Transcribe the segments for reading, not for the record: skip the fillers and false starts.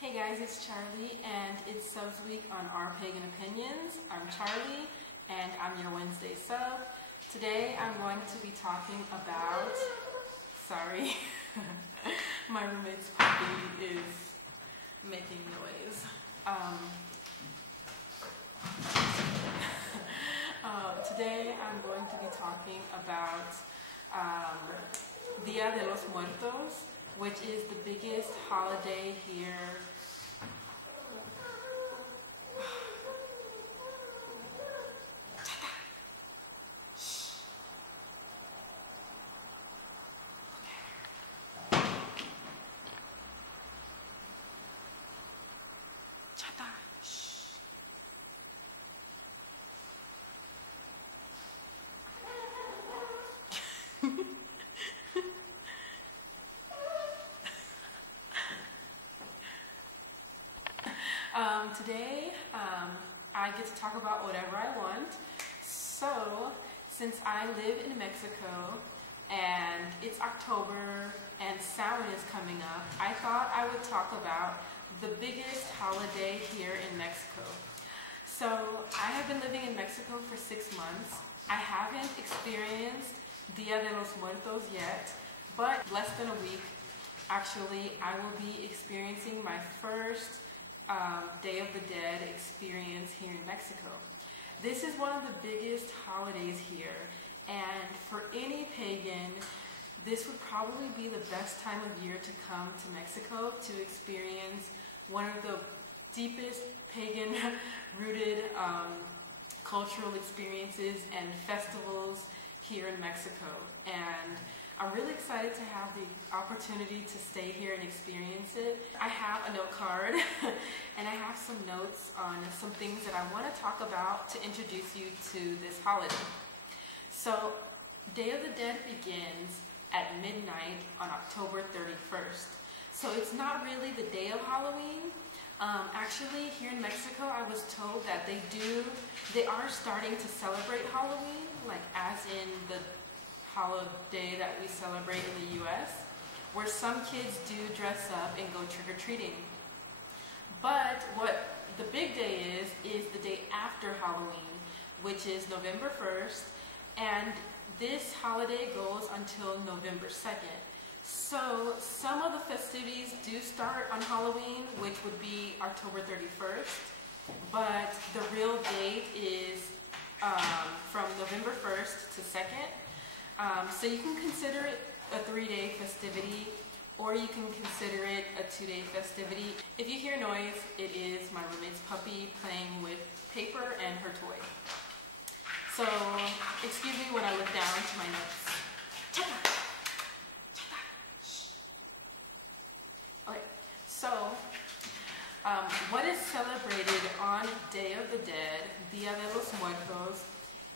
Hey guys, it's Charlie, and it's Subs Week on OurPaganOpinions. I'm Charlie, and I'm your Wednesday sub. Today I'm going to be talking about... Sorry, my roommate's puppy is making noise. Today I'm going to be talking about Dia de los Muertos, which is the biggest holiday here. Today, I get to talk about whatever I want. So, since I live in Mexico and it's October and Samhain is coming up, I thought I would talk about the biggest holiday here in Mexico. So, I have been living in Mexico for 6 months. I haven't experienced Dia de los Muertos yet, but less than a week, actually, I will be experiencing my first Day of the Dead experience here in Mexico. This is one of the biggest holidays here, and for any pagan, this would probably be the best time of year to come to Mexico to experience one of the deepest pagan rooted cultural experiences and festivals here in Mexico. And I'm really excited to have the opportunity to stay here and experience it. I have a note card and I have some notes on some things that I want to talk about to introduce you to this holiday. So, Day of the Dead begins at midnight on October 31st. So it's not really the day of Halloween. Actually, here in Mexico, I was told that they are starting to celebrate Halloween, like as in the holiday that we celebrate in the US, where some kids do dress up and go trick-or-treating. But what the big day is the day after Halloween, which is November 1st, and this holiday goes until November 2nd. So some of the festivities do start on Halloween, which would be October 31st, but the real date is from November 1st to 2nd. So you can consider it a 3-day festivity, or you can consider it a 2-day festivity. If you hear noise, it is my roommate's puppy playing with paper and her toy. So, excuse me when I look down to my notes. Okay, so what is celebrated on Day of the Dead, Dia de los Muertos,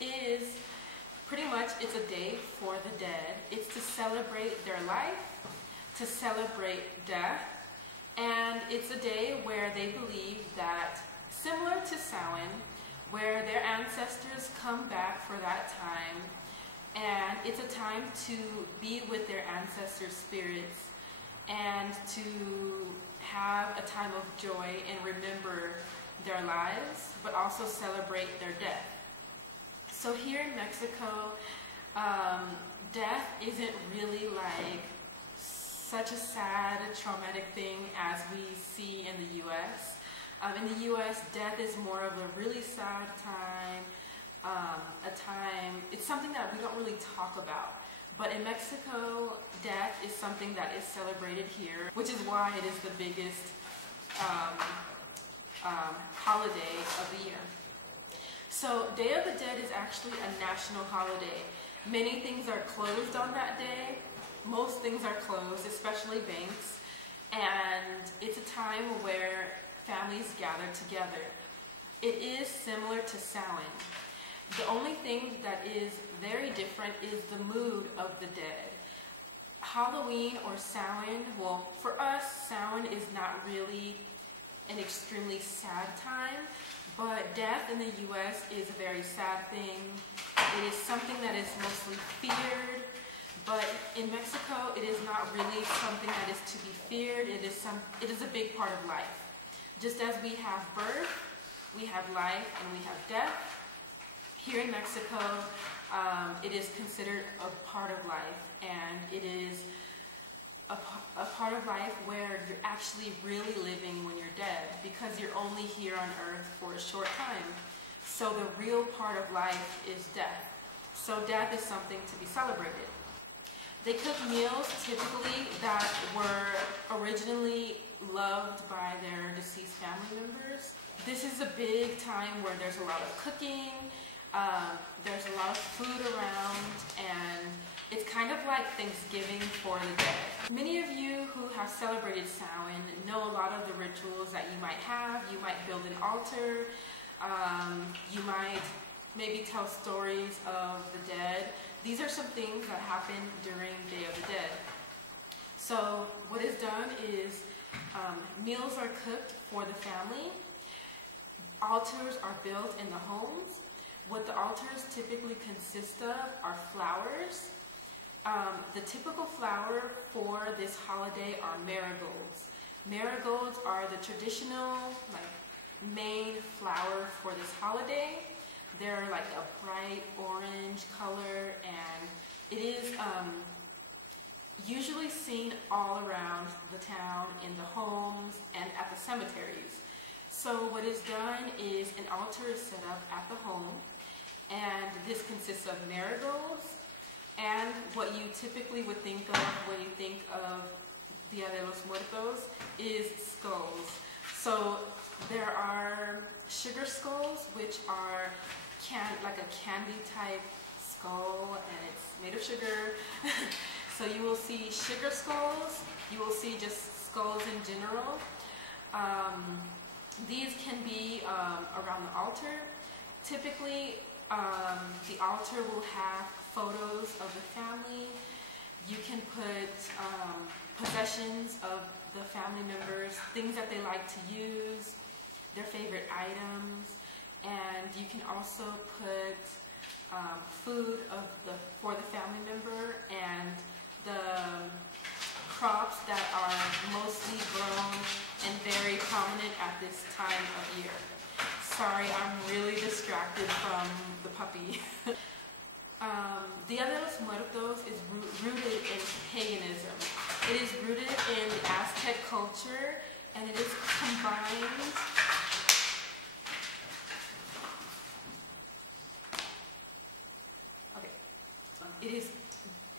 is pretty much it's a day for the dead. It's to celebrate their life, to celebrate death, and it's a day where they believe that, similar to Samhain, where their ancestors come back for that time, and it's a time to be with their ancestors' spirits and to have a time of joy and remember their lives, but also celebrate their death. So here in Mexico, death isn't really like such a sad, traumatic thing as we see in the US. In the US, death is more of a really sad time, it's something that we don't really talk about. But in Mexico, death is something that is celebrated here, which is why it is the biggest holiday of the year. So, Day of the Dead is actually a national holiday. Many things are closed on that day. Most things are closed, especially banks. And it's a time where families gather together. It is similar to Samhain. The only thing that is very different is the mood of the dead. Halloween or Samhain, well, for us, Samhain is not really an extremely sad time. But death in the US is a very sad thing. It is something that is mostly feared But in Mexico, it is not really something that is to be feared. It is a big part of life. Just as we have birth, we have life, and we have death. Here in Mexico, it is considered a part of life, and it is a part of life where you're actually really living when you're dead, because you're only here on earth for a short time. So the real part of life is death. So death is something to be celebrated. They cook meals typically that were originally loved by their deceased family members. This is a big time where there's a lot of cooking, there's a lot of food around, and it's kind of like Thanksgiving for the dead. Many of you who have celebrated Samhain know a lot of the rituals that you might have. You might build an altar, you might maybe tell stories of the dead. These are some things that happen during Day of the Dead. So what is done is meals are cooked for the family. Altars are built in the homes. What the altars typically consist of are flowers. The typical flower for this holiday are marigolds. Marigolds are the traditional main flower for this holiday. They're like a bright orange color, and it is usually seen all around the town, in the homes, and at the cemeteries. So what is done is an altar is set up at the home, and this consists of marigolds, and what you typically would think of when you think of Dia de los Muertos is skulls. So there are sugar skulls, which are like a candy type skull, and it's made of sugar. So you will see sugar skulls, you will see just skulls in general. These can be around the altar. Typically, the altar will have photos of the family. You can put possessions of the family members, things that they like to use, their favorite items, and you can also put food for the family member and the crops that are mostly grown and very prominent at this time of year. Sorry, I'm really distracted from the puppy. Dia de los Muertos is rooted in paganism. It is rooted in the Aztec culture, and it is combined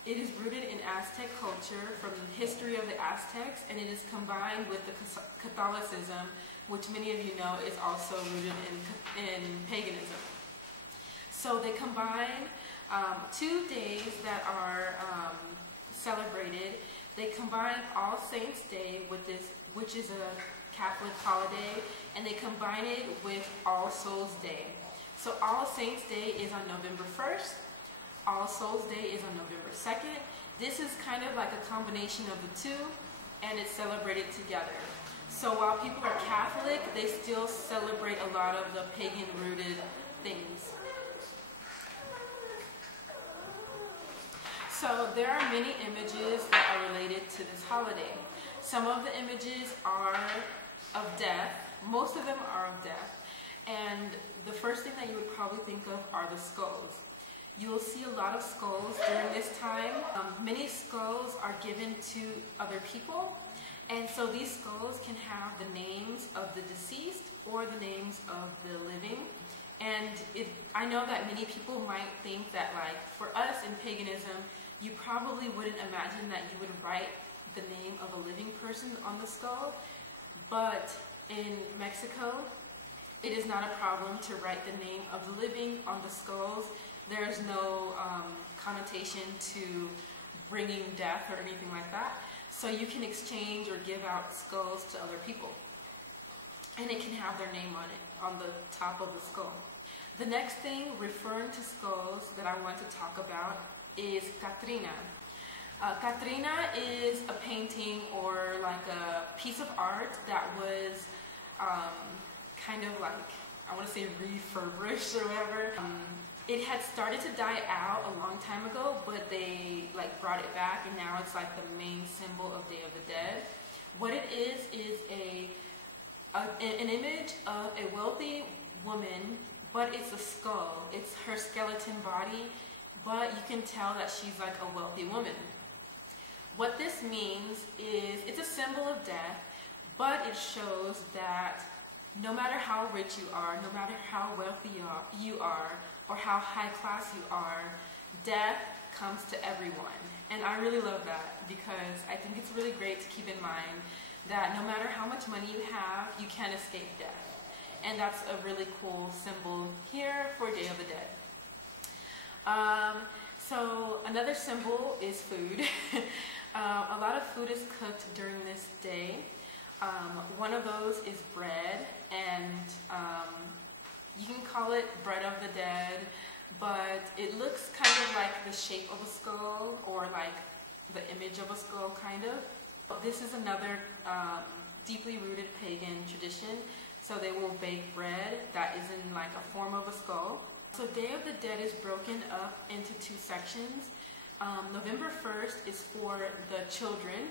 It is rooted in Aztec culture from the history of the Aztecs, and it is combined with the Catholicism, which many of you know is also rooted in paganism. So they combine 2 days that are celebrated. They combine All Saints Day with this, which is a Catholic holiday, and they combine it with All Souls Day. So All Saints Day is on November 1st. All Souls Day is on November 2nd. This is kind of like a combination of the two, and it's celebrated together. So while people are Catholic, they still celebrate a lot of the pagan-rooted things. So there are many images that are related to this holiday. Some of the images are of death. Most of them are of death. And the first thing that you would probably think of are the skulls. You will see a lot of skulls during this time. Many skulls are given to other people, and so these skulls can have the names of the deceased or the names of the living. And I know that many people might think that, like, for us in paganism, you probably wouldn't imagine that you would write the name of a living person on the skull, but in Mexico, it is not a problem to write the name of the living on the skulls. There is no connotation to bringing death or anything like that. So you can exchange or give out skulls to other people. And it can have their name on it, on the top of the skull. The next thing referring to skulls that I want to talk about is Catrina. Catrina is a painting or like a piece of art that was kind of like, I want to say refurbished or whatever. It had started to die out a long time ago, but they like brought it back, and now it's like the main symbol of Day of the Dead. What it is an image of a wealthy woman, but it's a skull. It's her skeleton body, but you can tell that she's like a wealthy woman. What this means is it's a symbol of death, but it shows that no matter how rich you are, no matter how wealthy you are, or how high class you are, death comes to everyone. And I really love that, because I think it's really great to keep in mind that no matter how much money you have, you can't escape death. And that's a really cool symbol here for Day of the Dead. So another symbol is food. A lot of food is cooked during this day. One of those is bread, and you can call it bread of the dead, but it looks kind of like the shape of a skull, or like the image of a skull, kind of. This is another deeply rooted pagan tradition. So they will bake bread that is in like a form of a skull. So Day of the Dead is broken up into two sections. November 1st is for the children,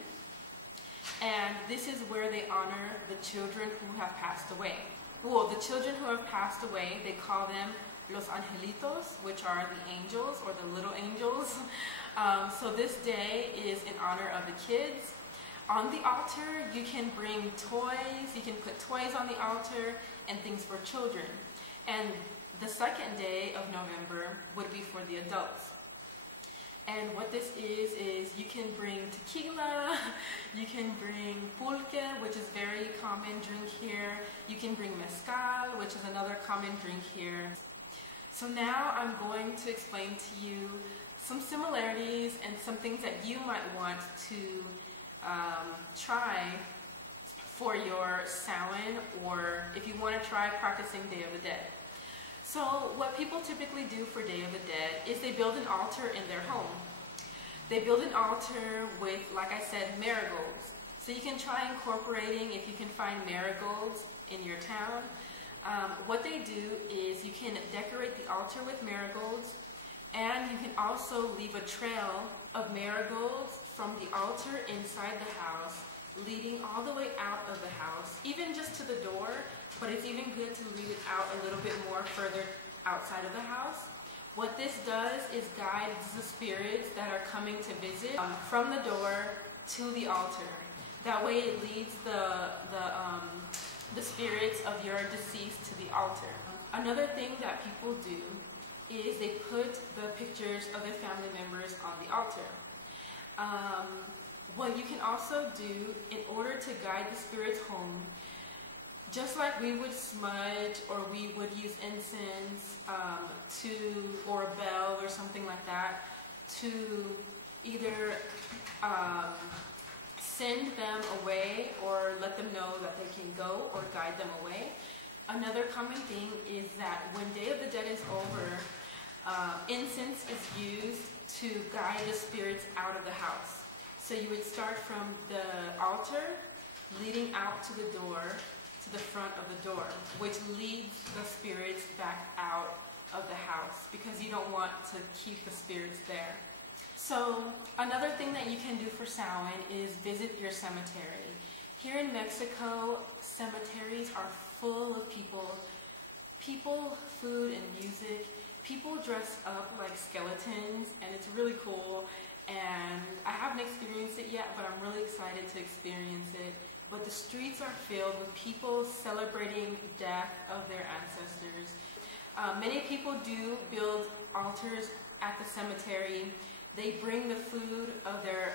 and this is where they honor the children who have passed away. Well, the children who have passed away, they call them Los Angelitos, which are the angels, or the little angels. So this day is in honor of the kids. On the altar, you can bring toys, you can put toys on the altar and things for children. And the second day of November would be for the adults. And what this is you can bring tequila, you can bring pulque, which is very common drink here. You can bring mezcal, which is another common drink here. So now I'm going to explain to you some similarities and some things that you might want to try for your Samhain, or if you want to try practicing Day of the Dead. So what people typically do for Day of the Dead is they build an altar in their home. They build an altar with, like I said, marigolds. So you can try incorporating, if you can find marigolds in your town. What they do is you can decorate the altar with marigolds, and you can also leave a trail of marigolds from the altar inside the house, leading all the way out of the house, even just to the door, but it's even good to leave it out a little bit more further outside of the house. What this does is guides the spirits that are coming to visit from the door to the altar. That way it leads the spirits of your deceased to the altar. Another thing that people do is they put the pictures of their family members on the altar. What you can also do in order to guide the spirits home, just like we would smudge or we would use incense or a bell or something like that to either send them away or let them know that they can go or guide them away. Another common thing is that when Day of the Dead is over, incense is used to guide the spirits out of the house. So you would start from the altar, leading out to the door, to the front of the door, which leads the spirits back out of the house, because you don't want to keep the spirits there. So another thing that you can do for Samhain is visit your cemetery. Here in Mexico, cemeteries are full of people, food, and music. People dress up like skeletons, and it's really cool. And I haven't experienced it yet, but I'm really excited to experience it. But the streets are filled with people celebrating death of their ancestors. Many people do build altars at the cemetery. They bring the food of their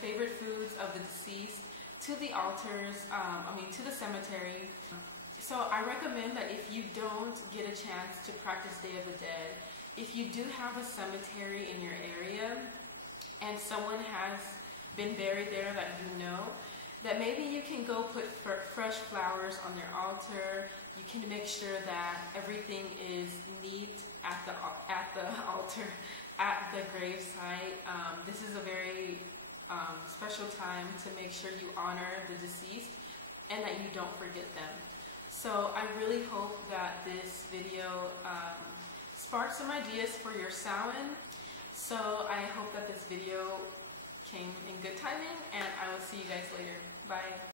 favorite foods of the deceased to the altars, to the cemetery. So I recommend that if you don't get a chance to practice Day of the Dead, if you do have a cemetery in your area and someone has been buried there that you know, that maybe you can go put fresh flowers on their altar. You can make sure that everything is neat at the altar, at the grave site. This is a very special time to make sure you honor the deceased and that you don't forget them. So I really hope that this video sparked some ideas for your Samhain. So I hope that this video came in good timing, and I will see you guys later. Bye.